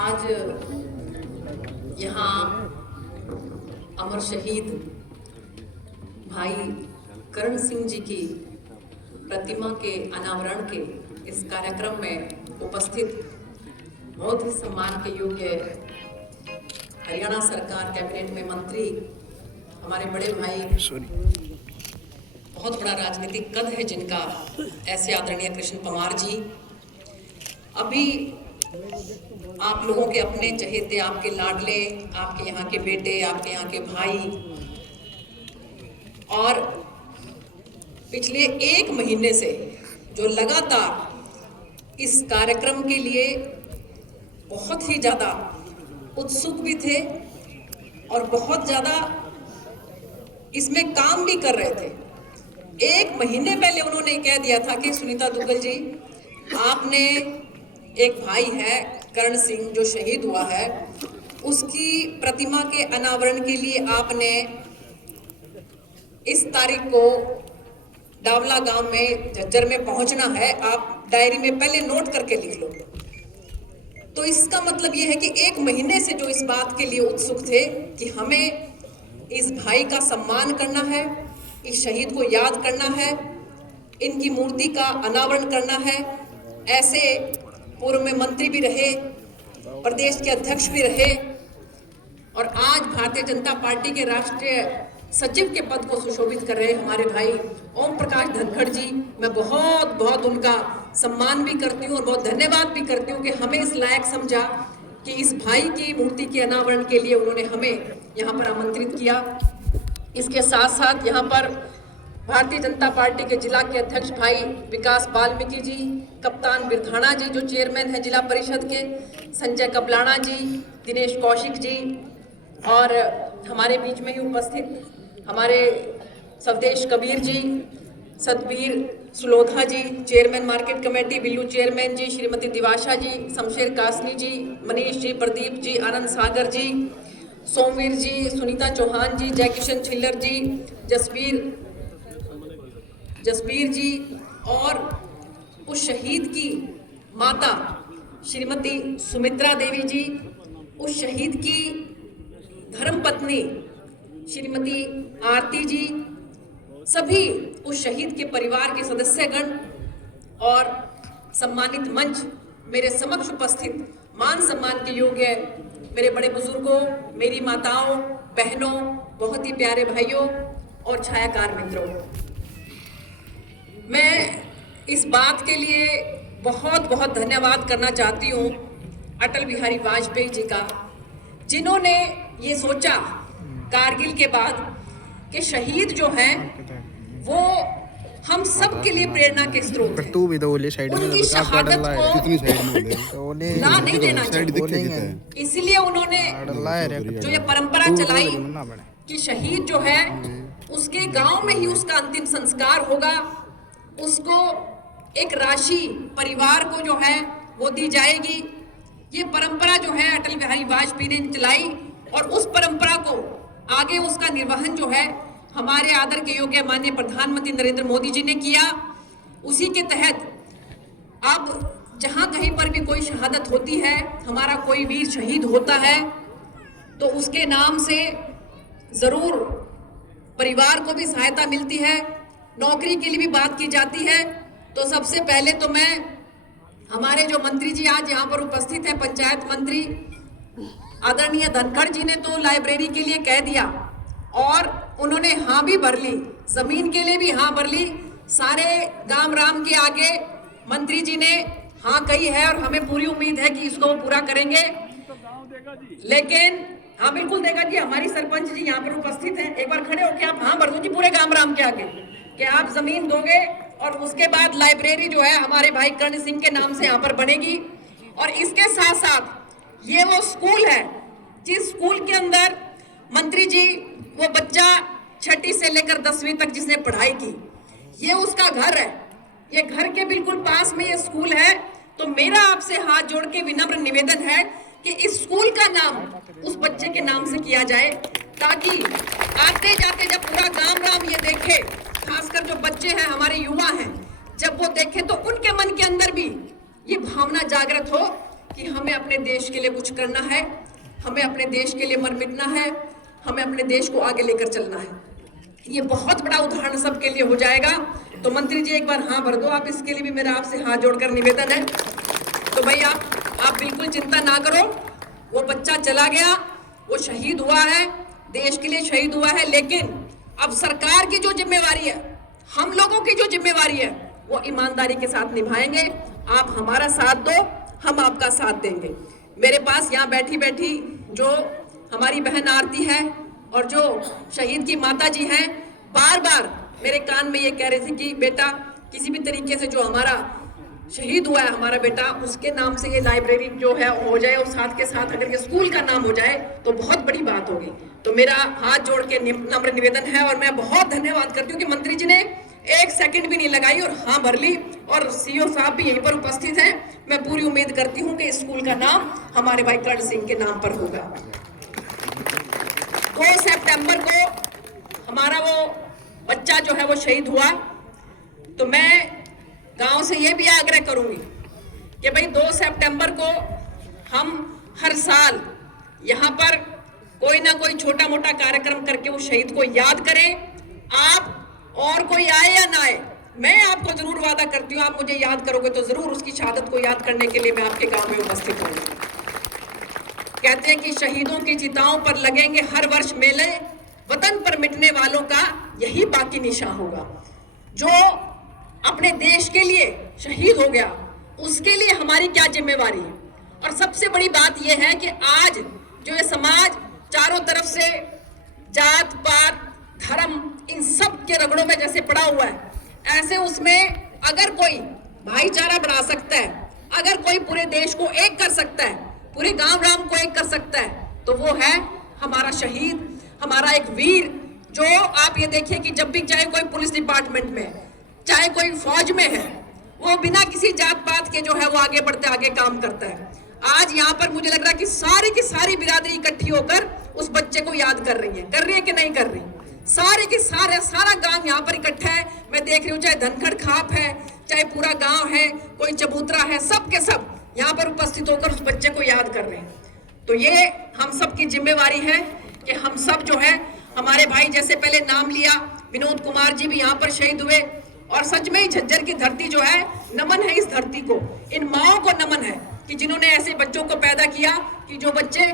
आज यहाँ अमर शहीद भाई करण सिंह जी की प्रतिमा के अनावरण के इस कार्यक्रम में उपस्थित बहुत ही सम्मान के योग्य हरियाणा सरकार कैबिनेट में मंत्री हमारे बड़े भाई, बहुत बड़ा राजनीतिक कद है जिनका, ऐसे आदरणीय कृष्ण पवार जी, अभी आप लोगों के अपने चहेते, आपके लाडले, आपके यहाँ के बेटे, आपके यहाँ के भाई, और पिछले 1 महीने से जो लगातार इस कार्यक्रम के लिए बहुत ही ज़्यादा उत्सुक भी थे और बहुत ज़्यादा इसमें काम भी कर रहे थे। 1 महीने पहले उन्होंने कह दिया था कि सुनीता दुग्गल जी, आपने एक भाई है करण सिंह जो शहीद हुआ है, उसकी प्रतिमा के अनावरण के लिए आपने इस तारीख को डावला गांव में झज्जर में पहुंचना है, आप डायरी में पहले नोट करके लिख लो। तो इसका मतलब ये है कि 1 महीने से जो इस बात के लिए उत्सुक थे कि हमें इस भाई का सम्मान करना है, इस शहीद को याद करना है, इनकी मूर्ति का अनावरण करना है। ऐसे पूर्व में मंत्री भी रहे, प्रदेश के अध्यक्ष भी रहे और आज भारतीय जनता पार्टी के राष्ट्रीय सचिव के पद को सुशोभित कर रहे हमारे भाई ओम प्रकाश धनखड़ जी, मैं बहुत बहुत उनका सम्मान भी करती हूँ और बहुत धन्यवाद भी करती हूँ कि हमें इस लायक समझा कि इस भाई की मूर्ति के अनावरण के लिए उन्होंने हमें यहाँ पर आमंत्रित किया। इसके साथ साथ यहाँ पर भारतीय जनता पार्टी के जिला के अध्यक्ष भाई विकास वाल्मीकि जी, कप्तान बिरधाना जी जो चेयरमैन हैं जिला परिषद के, संजय कबलाना जी, दिनेश कौशिक जी, और हमारे बीच में ही उपस्थित हमारे Swadesh Kabir ji, Satbir Sulodha ji, chairman market committee, Billu chairman ji, Shrimati Diwasha ji, Shamsher Kasni ji, Manish ji, Pradeep ji, Anand Sagar जी, सोमवीर जी, सुनीता चौहान जी, जय किशन छिल्लर जी, जसबीर जी, और उस शहीद की माता श्रीमती सुमित्रा देवी जी, उस शहीद की धर्मपत्नी श्रीमती आरती जी, सभी उस शहीद के परिवार के सदस्यगण और सम्मानित मंच, मेरे समक्ष उपस्थित मान सम्मान के योग्य मेरे बड़े बुजुर्गों, मेरी माताओं, बहनों, बहुत ही प्यारे भाइयों और छायाकार मित्रों, मैं इस बात के लिए बहुत बहुत धन्यवाद करना चाहती हूँ अटल बिहारी वाजपेयी जी का, जिन्होंने ये सोचा कारगिल के बाद कि शहीद जो हैं वो हम सब के लिए प्रेरणा के स्रोत हैं। उनकी शहादत को ला नहीं देना चाहिए, इसलिए उन्होंने जो ये परंपरा चलाई कि शहीद जो है उसके गांव में ही उसका अंतिम संस्कार होगा, उसको एक राशि परिवार को जो है वो दी जाएगी। ये परंपरा जो है अटल बिहारी वाजपेयी ने चलाई और उस परंपरा को आगे उसका निर्वहन जो है हमारे आदर के योग्य माननीय प्रधानमंत्री नरेंद्र मोदी जी ने किया। उसी के तहत अब जहां कहीं पर भी कोई शहादत होती है, हमारा कोई वीर शहीद होता है, तो उसके नाम से जरूर परिवार को भी सहायता मिलती है, नौकरी के लिए भी बात की जाती है। तो सबसे पहले तो मैं हमारे जो मंत्री जी आज यहाँ पर उपस्थित हैं, पंचायत मंत्री आदरणीय धनखड़ जी ने तो लाइब्रेरी के लिए कह दिया और उन्होंने हाँ भी भर ली, जमीन के लिए भी हाँ भर ली, सारे गांव राम के आगे मंत्री जी ने हाँ कही है और हमें पूरी उम्मीद है कि इसको वो पूरा करेंगे। लेकिन हाँ बिल्कुल देगा जी, हमारी सरपंच जी यहाँ पर उपस्थित हैं, एक बार खड़े होके आप हाँ भर दो जी पूरे गांव राम के आगे कि आप जमीन दोगे और उसके बाद लाइब्रेरी जो है हमारे भाई कर्ण सिंह के नाम से यहाँ पर बनेगी। और इसके साथ साथ ये वो स्कूल है जिस स्कूल के अंदर मंत्री जी वो बच्चा 6ठी से लेकर 10वीं तक जिसने पढ़ाई की, ये उसका घर है, ये घर के बिल्कुल पास में ये स्कूल है। तो मेरा आपसे हाथ जोड़ के विनम्र निवेदन है कि इस स्कूल का नाम उस बच्चे के नाम से किया जाए, ताकि आते जाते जब पूरा गांव राम ये देखे, खासकर जो बच्चे हैं हमारे युवा हैं, जब वो देखें तो उनके मन के अंदर भी भावना जागृत हो कि हमें अपने देश के लिए कुछ करना है, हमें अपने देश के लिए मर मिटना है, हमें अपने देश को आगे लेकर चलना है। ये बहुत बड़ा उदाहरण सबके लिए हो जाएगा। तो मंत्री जी एक बार हाँ भर दो आप, इसके लिए भी मेरा आपसे हाथ जोड़कर निवेदन है। तो भाई आप बिल्कुल चिंता ना करो, वो बच्चा चला गया, वो शहीद हुआ है, देश के लिए शहीद हुआ है, लेकिन अब सरकार की जो जिम्मेवारी है, हम लोगों की जो जिम्मेवारी है, वो ईमानदारी के साथ निभाएंगे। आप हमारा साथ दो, हम आपका साथ देंगे। मेरे पास यहाँ बैठी बैठी जो हमारी बहन आरती है और जो शहीद की माता जी हैं, बार बार मेरे कान में ये कह रहे थे कि बेटा किसी भी तरीके से जो हमारा शहीद हुआ है हमारा बेटा, उसके नाम से ये लाइब्रेरी जो है हो जाए, और साथ के साथ अगर ये स्कूल का नाम हो जाए तो बहुत बड़ी बात होगी। तो मेरा हाथ जोड़ के नम्र निवेदन है, और मैं बहुत धन्यवाद करती हूँ कि मंत्री जी ने एक सेकंड भी नहीं लगाई और हाँ भर ली, और सीओ साहब भी यहीं पर उपस्थित हैं। मैं पूरी उम्मीद करती हूँ कि इस स्कूल का नाम हमारे भाई कर्ण सिंह के नाम पर होगा। 2 सितंबर को हमारा वो बच्चा जो है वो शहीद हुआ। तो मैं गांव से ये भी आग्रह करूंगी कि भाई 2 सितंबर को हम हर साल यहाँ पर कोई ना कोई छोटा मोटा कार्यक्रम करके उस शहीद को याद करें। आप और कोई आए या ना आए, मैं आपको जरूर वादा करती हूँ, आप मुझे याद करोगे तो जरूर उसकी शहादत को याद करने के लिए मैं आपके गांव में उपस्थित हूँ। कहते हैं कि शहीदों की चिताओं पर लगेंगे हर वर्ष मेले, वतन पर मिटने वालों का यही बाकी निशान होगा। जो अपने देश के लिए शहीद हो गया, उसके लिए हमारी क्या जिम्मेवारी है। और सबसे बड़ी बात यह है कि आज जो ये समाज चारों तरफ से जात पात धर्म इन सब के रगड़ों में जैसे पड़ा हुआ है, ऐसे उसमें अगर कोई भाईचारा बढ़ा सकता है, अगर कोई पूरे देश को एक कर सकता है, पूरे गांव राम को एक कर सकता है, तो वो है हमारा शहीद, हमारा एक वीर। जो आप ये देखिए कि जब भी चाहे कोई पुलिस डिपार्टमेंट में, चाहे कोई फौज में है, वो बिना किसी जात पात के जो है वो आगे बढ़ते आगे काम करता है। आज यहाँ पर मुझे लग रहा है कि सारी की सारी बिरादरी इकट्ठी होकर उस बच्चे को याद कर रही है कि नहीं कर रही। सारे के सारा गांव यहाँ पर इकट्ठा है। मैं देख रही हूँ चाहे धनखड़ खाप है, चाहे पूरा गांव है, कोई चबूतरा है, सब के सब यहाँ पर उपस्थित होकर उस बच्चे को याद कर रहे हैं। तो ये हम सब की जिम्मेवारी है कि हम सब जो है, हमारे भाई जैसे पहले नाम लिया विनोद कुमार जी भी यहाँ पर शहीद हुए, और सच में ही झज्जर की धरती जो है, नमन है इस धरती को, इन माओं को नमन है कि जिन्होंने ऐसे बच्चों को पैदा किया कि जो बच्चे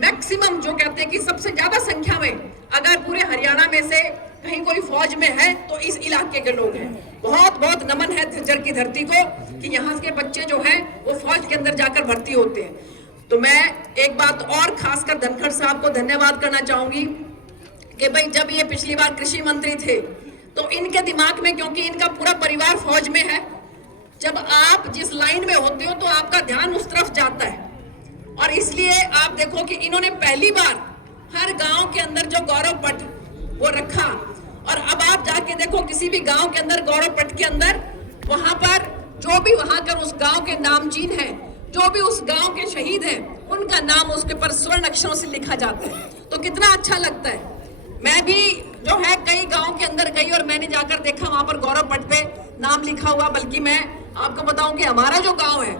मैक्सिमम जो कहते हैं कि सबसे ज्यादा संख्या में अगर पूरे हरियाणा में से कहीं कोई फौज में है तो इस इलाके के लोग हैं। बहुत बहुत नमन है झज्जर की धरती को कि यहाँ के बच्चे जो हैं वो फौज के अंदर जाकर भर्ती होते हैं। तो मैं एक बात और खासकर धनखड़ साहब को धन्यवाद करना चाहूंगी कि भाई जब ये पिछली बार कृषि मंत्री थे तो इनके दिमाग में, क्योंकि इनका पूरा परिवार फौज में है, जब आप जिस लाइन में होते हो तो आपका ध्यान उस तरफ जाता है, और इसलिए आप देखो कि इन्होंने पहली बार हर गांव के अंदर जो गौरव पट वो रखा। और अब आप जाके देखो किसी भी गांव के अंदर गौरव पट के अंदर, वहां पर जो भी वहां कर उस गांव के नामचीन है, जो भी उस गांव के शहीद हैं, उनका नाम उसके पर स्वर्ण अक्षरों से लिखा जाता है। तो कितना अच्छा लगता है। मैं भी जो है कई गांव के अंदर गई और मैंने जाकर देखा वहां पर गौरव पट पे नाम लिखा हुआ। बल्कि मैं आपको बताऊं कि हमारा जो गांव है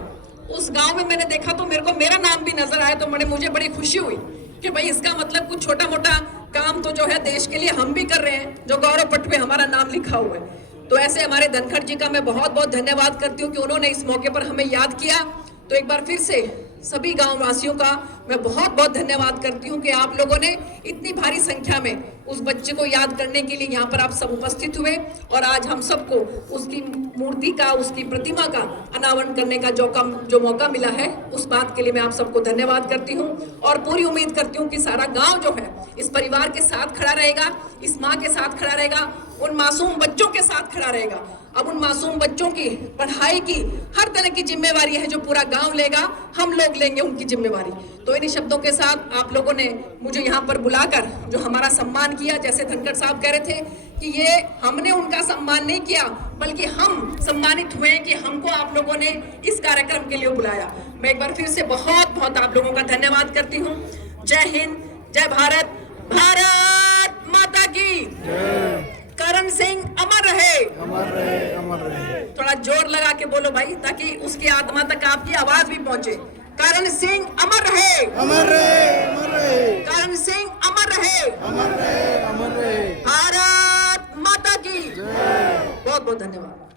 उस गांव में मैंने देखा तो मेरे को मेरा नाम भी नजर आया, तो मुझे बड़ी खुशी हुई कि भाई इसका मतलब कुछ छोटा मोटा काम तो जो है देश के लिए हम भी कर रहे हैं, जो गौरव पट पे हमारा नाम लिखा हुआ है। तो ऐसे हमारे धनखड़ जी का मैं बहुत बहुत धन्यवाद करती हूँ कि उन्होंने इस मौके पर हमें याद किया। तो एक बार फिर से सभी गांव वासियों का मैं बहुत बहुत धन्यवाद करती हूं कि आप लोगों ने इतनी भारी संख्या में उस बच्चे को याद करने के लिए यहाँ पर आप सब उपस्थित हुए, और आज हम सबको उसकी मूर्ति का, उसकी प्रतिमा का अनावरण करने का जो मौका मिला है, उस बात के लिए मैं आप सबको धन्यवाद करती हूँ। और पूरी उम्मीद करती हूँ कि सारा गाँव जो है इस परिवार के साथ खड़ा रहेगा, इस माँ के साथ खड़ा रहेगा, उन मासूम बच्चों के साथ खड़ा रहेगा। अब उन मासूम बच्चों की पढ़ाई की हर तरह की जिम्मेवारी है जो पूरा गांव लेगा, हम लोग लेंगे उनकी जिम्मेवारी। तो इन शब्दों के साथ आप लोगों ने मुझे यहाँ पर बुलाकर जो हमारा सम्मान किया, जैसे धनखड़ साहब कह रहे थे कि ये हमने उनका सम्मान नहीं किया बल्कि हम सम्मानित हुए कि हमको आप लोगों ने इस कार्यक्रम के लिए बुलाया। मैं एक बार फिर से बहुत बहुत आप लोगों का धन्यवाद करती हूँ। जय हिंद, जय भारत, भारत माता की, करण सिंह अमर रहे। अमर रहे, अमर रहे। थोड़ा जोर लगा के बोलो भाई, ताकि उसकी आत्मा तक आपकी आवाज भी पहुंचे। करण सिंह अमर रहे, अमर रहे, अमर रहे। करण सिंह अमर रहे, अमर रहे, अमर रहे। भारत माता की। बहुत बहुत धन्यवाद।